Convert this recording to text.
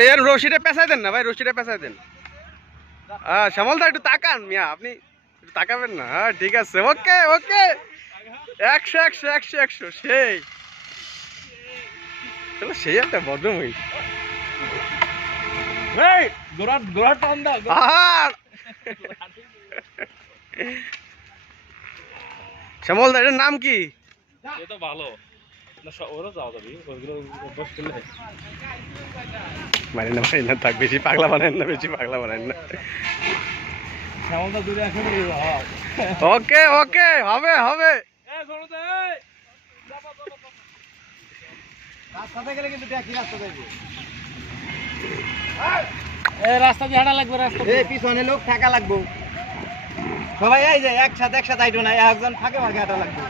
এই আর রশিটা পেঁচাই দেন না ভাই, রশিটা পেঁচাই দেন। শ্যামল দা একটু তাকান মিয়া, আপনি তাকাবেন না? হ্যাঁ ঠিক আছে, ওকে ওকে, 100 100 100 100 সেই চলো, সেই একটা বদমই। শ্যামল দা এটার নাম কি? ভালো মারি না থাক, বেশি পাগলা বানায় না, বেশি পাগলা বানায় না। ওকে ওকে, হবে হবে। রাস্তা দিয়ে হাঁটা লাগবে, রাস্তা পিছনে লোক থাকা লাগবো, সবাই এই যে একসাথে আইটো না, একজন ফাঁকে ফাঁকে হাঁটা লাগবে।